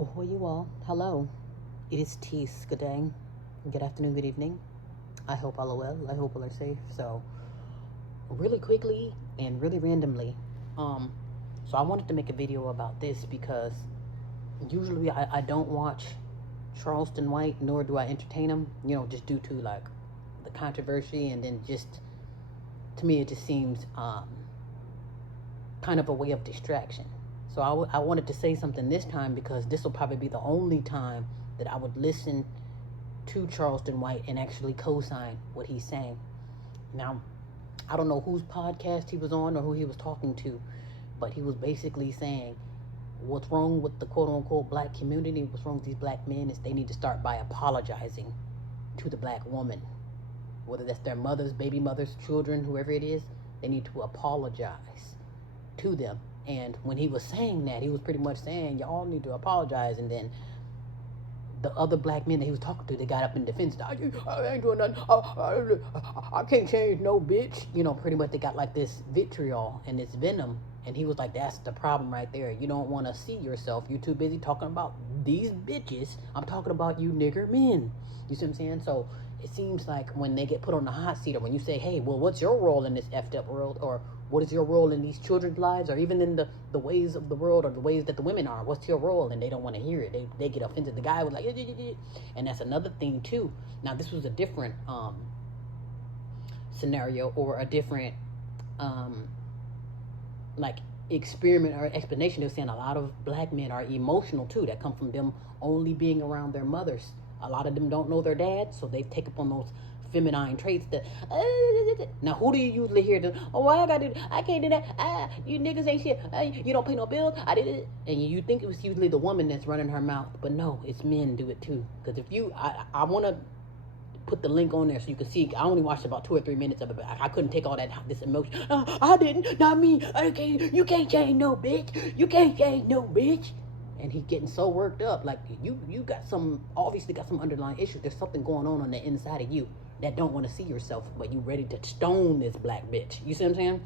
Oh, you all. Hello. It is Tees. Good day. Good afternoon. Good evening. I hope all are well. I hope all are safe. So, really quickly and really randomly, um, so I wanted to make a video about this because usually I don't watch Charleston White, nor do I entertain him. Just due to like the controversy, and then just to me it just seems kind of a way of distraction. So I wanted to say something this time because this will probably be the only time that I would listen to Charleston White and actually co-sign what he's saying. Now, I don't know whose podcast he was on or who he was talking to, but he was basically saying what's wrong with the quote unquote black community, what's wrong with these black men is they need to start by apologizing to the black woman. Whether that's their mothers, baby mothers, children, whoever it is, they need to apologize to them. And when he was saying that, he was pretty much saying, y'all need to apologize. And then the other black men that he was talking to, they got up in defense. I ain't doing nothing. I can't change no bitch. Pretty much they got like this vitriol and this venom. And he was like, that's the problem right there. You don't want to see yourself. You're too busy talking about these bitches. I'm talking about you nigger men. You see what I'm saying? So it seems like when they get put on the hot seat, or when you say, hey, well, what's your role in this effed up world? Or what is your role in these children's lives? Or even in the ways of the world, or the ways that the women are? What's your role? And they don't want to hear it. They get offended. The guy was like, and that's another thing too. Now, this was a different scenario, or a different like experiment or explanation. They're saying a lot of black men are emotional too. That come from them only being around their mothers. A lot of them don't know their dads, so they take up on those feminine traits that now who do you usually hear I gotta do, I can't do that, you niggas ain't shit, you don't pay no bills, I did it. And you think it was usually the woman that's running her mouth, but no, it's men do it too. Because if you I want to put the link on there so you can see. I only watched about 2 or 3 minutes of it, but I couldn't take all this emotion. I didn't, not me. You can't change no bitch. You can't change no bitch. And he's getting so worked up. Like you got obviously got some underlying issues. There's something going on the inside of you that don't want to see yourself, but you ready to stone this black bitch. You see what I'm saying?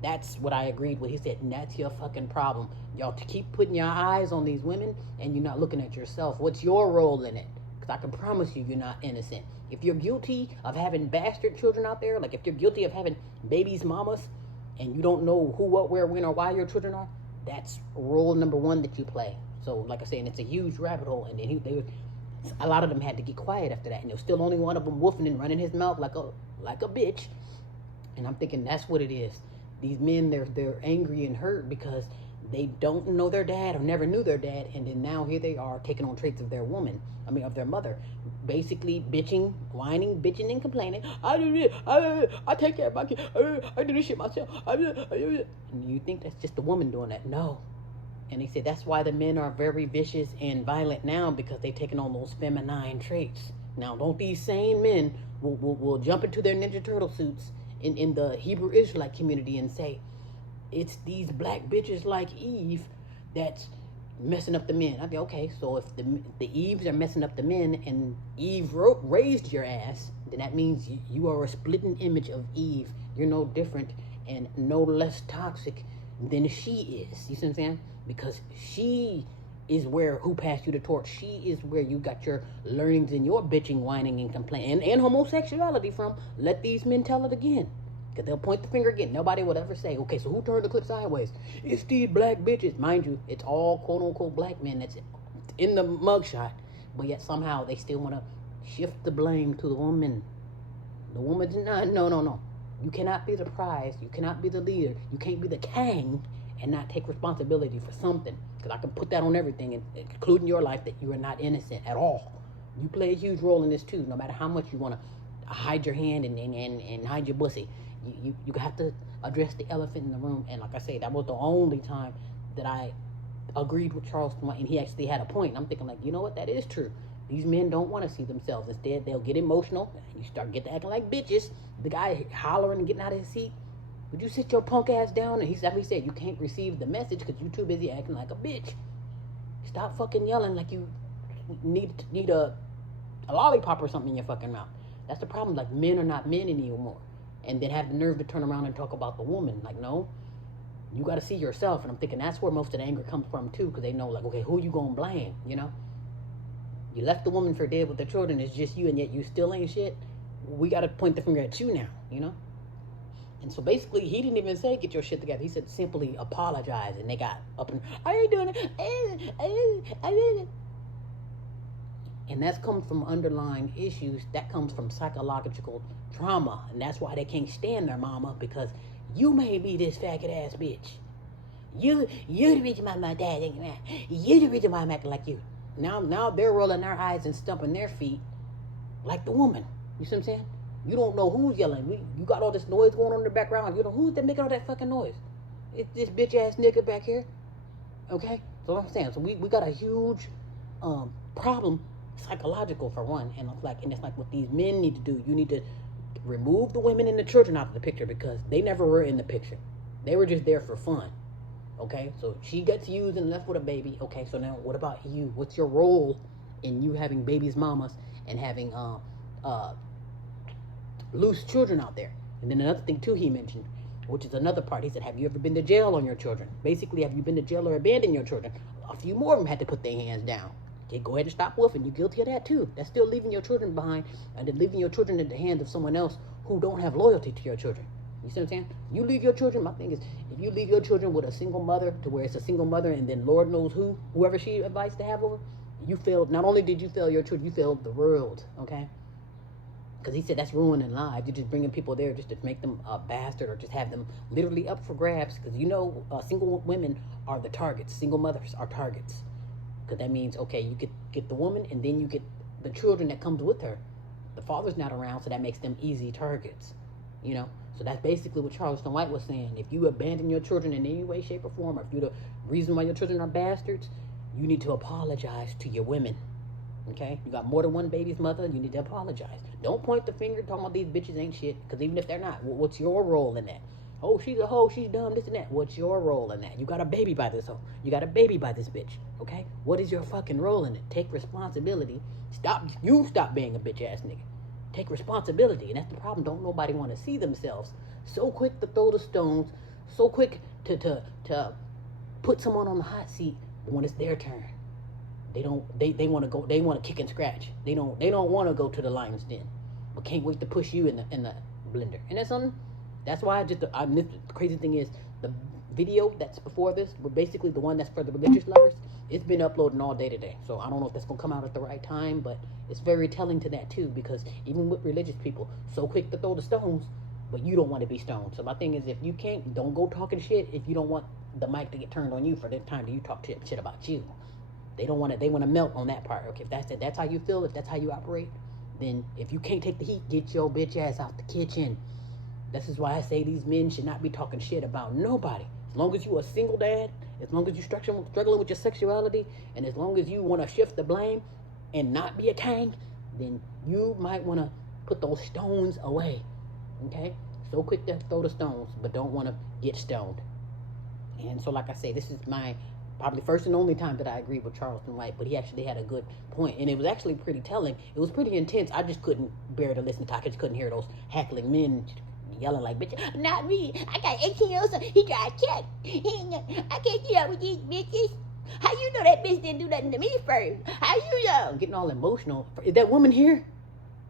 That's what I agreed with. He said, and that's your fucking problem. Y'all keep putting your eyes on these women and you're not looking at yourself. What's your role in it? Because I can promise you're not innocent. If you're guilty of having bastard children out there, like if you're guilty of having babies, mamas, and you don't know who, what, where, when, or why your children are, that's role number one that you play. So, like I said, it's a huge rabbit hole. And then a lot of them had to get quiet after that. And there was still only one of them woofing and running his mouth like a bitch. And I'm thinking that's what it is. These men, they're angry and hurt because they don't know their dad or never knew their dad, and then now here they are taking on traits of their of their mother, basically bitching, whining, bitching, and complaining. I do this. I take care of my kid. I do this shit myself. And you think that's just the woman doing that? No. And they say that's why the men are very vicious and violent now, because they've taken on those feminine traits. Now, don't these same men will jump into their Ninja Turtle suits in the Hebrew Israelite community and say, it's these black bitches like Eve that's messing up the men. I mean, okay, so if the Eves are messing up the men and Eve raised your ass, then that means you are a splitting image of Eve. You're no different and no less toxic than she is. You see what I'm saying? Because she is who passed you the torch. She is where you got your learnings and your bitching, whining, and complaining and homosexuality from. Let these men tell it again. Because they'll point the finger again. Nobody would ever say, okay, so who turned the clip sideways? It's these black bitches. Mind you, it's all quote-unquote black men that's in the mugshot. But yet somehow they still want to shift the blame to the woman. The woman's not, no. You cannot be the prize. You cannot be the leader. You can't be the king and not take responsibility for something. Because I can put that on everything, including your life, that you are not innocent at all. You play a huge role in this too, no matter how much you want to hide your hand and hide your pussy. You have to address the elephant in the room. And like I say, that was the only time that I agreed with Charleston, and he actually had a point. And I'm thinking, like, you know what, that is true. These men don't want to see themselves. Instead, they'll get emotional, and you start acting like bitches. The guy hollering and getting out of his seat. Would you sit your punk ass down? And he said, you can't receive the message because you're too busy acting like a bitch. Stop fucking yelling like you need a lollipop or something in your fucking mouth. That's the problem. Like, men are not men anymore. And then have the nerve to turn around and talk about the woman. Like, no, You got to see yourself. And I'm thinking that's where most of the anger comes from too, because they know, like, okay, who you gonna blame? You know, you left the woman for dead with the children. It's just you, and yet you still ain't shit. We got to point the finger at you now. You know. And so basically, he didn't even say get your shit together. He said simply apologize, and they got up and I ain't doing it. And that's comes from underlying issues. That comes from psychological trauma, and that's why they can't stand their mama, because you made me this faggot ass bitch. You the reason why my dad ain't mad. You the reason why I'm acting like you. Now they're rolling their eyes and stumping their feet like the woman. You see what I'm saying? You don't know who's yelling. You got all this noise going on in the background. You know who's that making all that fucking noise? It's this bitch ass nigga back here. Okay? So what I'm saying, so we got a huge problem, psychological for one, and it's like what these men need to do. You need to remove the women and the children out of the picture, because they never were in the picture. They were just there for fun. Okay? So she gets used and left with a baby. Okay, so now what about you? What's your role in you having babies, mamas, and having loose children out there? And then another thing too he mentioned, which is another part, he said, have you ever been to jail on your children? Basically, have you been to jail or abandoned your children? A few more of them had to put their hands down. Okay, go ahead and stop woofing. You're guilty of that too. That's still leaving your children behind, and then leaving your children in the hands of someone else who don't have loyalty to your children. You see what I'm saying? You leave your children, my thing is, if you leave your children with a single mother, to where it's a single mother, and then Lord knows whoever she advised to have over, you failed. Not only did you fail your children, you failed the world. Okay? Because he said that's ruining lives. You're just bringing people there just to make them a bastard, or just have them literally up for grabs. Because single women are the targets. Single mothers are targets. Because that means, okay, you get the woman, and then you get the children that comes with her. The father's not around, so that makes them easy targets. You know? So that's basically what Charleston White was saying. If you abandon your children in any way, shape, or form, or if you're the reason why your children are bastards, you need to apologize to your women. Okay? You got more than one baby's mother, you need to apologize. Don't point the finger talking about these bitches ain't shit, because even if they're not, what's your role in that? Oh, she's a hoe, she's dumb, this and that. What's your role in that? You got a baby by this hoe. You got a baby by this bitch. Okay? What is your fucking role in it? Take responsibility. Stop being a bitch ass nigga. Take responsibility. And that's the problem. Don't nobody want to see themselves. So quick to throw the stones, so quick to put someone on the hot seat when it's their turn. They want to kick and scratch. They don't want to go to the lion's den, but can't wait to push you in the blender. And that's why the crazy thing is, the video that's before this, were basically the one that's for the religious lovers. It's been uploading all day today, so I don't know if that's gonna come out at the right time, but it's very telling to that too, because even with religious people, so quick to throw the stones, but you don't want to be stoned. So my thing is, if you can't, don't go talking shit if you don't want the mic to get turned on you for the time that you talk shit about you. They want to melt on that part. Okay, if that's how you feel, if that's how you operate, then if you can't take the heat, get your bitch ass out the kitchen. This is why I say these men should not be talking shit about nobody. As long as you a single dad, as long as you struggling with your sexuality, and as long as you want to shift the blame and not be a king, then you might want to put those stones away. Okay? So quick to throw the stones, but don't want to get stoned. And so, like I say, this is my probably first and only time that I agree with Charleston White, but he actually had a good point, and it was actually pretty telling. It was pretty intense. I just couldn't bear to listen to. I just couldn't hear those heckling men yelling like, bitch, not me. I got 18 years old. He drive check. I can't get up with these bitches. How you know that bitch didn't do nothing to me first? How you know? Getting all emotional. Is that woman here?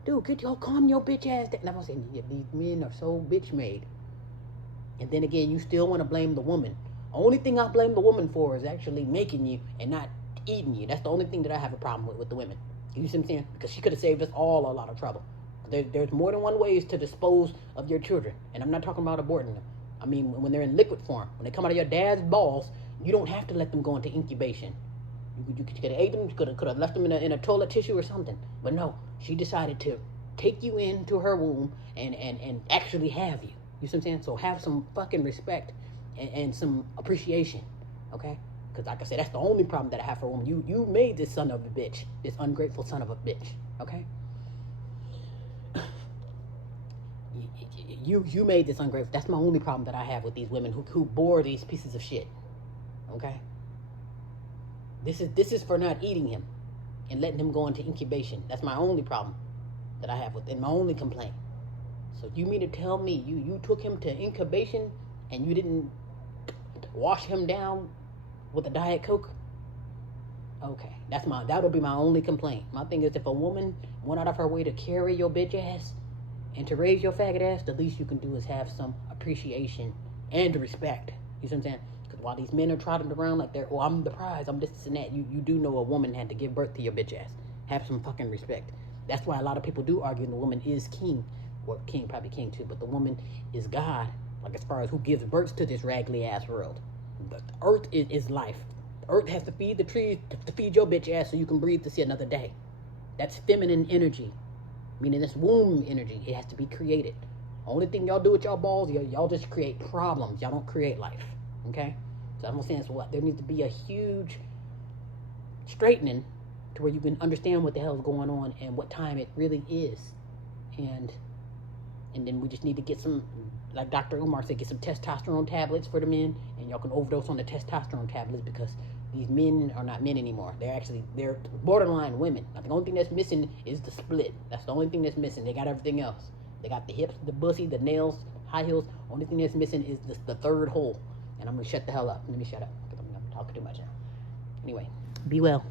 Dude, get y'all calm your bitch ass down. And I'm saying, yeah, these men are so bitch made. And then again, you still want to blame the woman. Only thing I blame the woman for is actually making you and not eating you. That's the only thing that I have a problem with the women. You see what I'm saying? Because she could have saved us all a lot of trouble. There's more than one ways to dispose of your children. And I'm not talking about aborting them. I mean, when they're in liquid form, when they come out of your dad's balls, you don't have to let them go into incubation. You could have ate them, could have left them in a toilet tissue or something. But no, she decided to take you into her womb and actually have you. You see what I'm saying? So have some fucking respect and some appreciation, okay? Because like I said, that's the only problem that I have for a woman. You made this son of a bitch, this ungrateful son of a bitch, okay? You made this ungrateful. That's my only problem that I have with these women who bore these pieces of shit, okay? This is for not eating him and letting him go into incubation. That's my only problem that I have with, and my only complaint. So you mean to tell me you took him to incubation and you didn't wash him down with a Diet Coke. Okay, that'll be my only complaint. My thing is, if a woman went out of her way to carry your bitch ass and to raise your faggot ass, the least you can do is have some appreciation and respect. You see what I'm saying? Because while these men are trotting around like they're, oh, I'm the prize, I'm this and that, you do know a woman had to give birth to your bitch ass. Have some fucking respect. That's why a lot of people do argue the woman is king. Or king, probably king too, but the woman is God. Like as far as who gives birth to this raggedy ass world. The earth is life. The earth has to feed the trees to feed your bitch ass so you can breathe to see another day. That's feminine energy. Meaning that's womb energy. It has to be created. Only thing y'all do with y'all balls, y'all just create problems. Y'all don't create life. Okay? So I'm saying, so what? There needs to be a huge straightening to where you can understand what the hell is going on and what time it really is. And then we just need to get some, like Dr. Umar said, get some testosterone tablets for the men, and y'all can overdose on the testosterone tablets because these men are not men anymore. They're borderline women. Like the only thing that's missing is the split. That's the only thing that's missing. They got everything else. They got the hips, the pussy, the nails, high heels. Only thing that's missing is the third hole. And I'm gonna shut the hell up. Let me shut up because I'm talking too much now. Anyway, be well.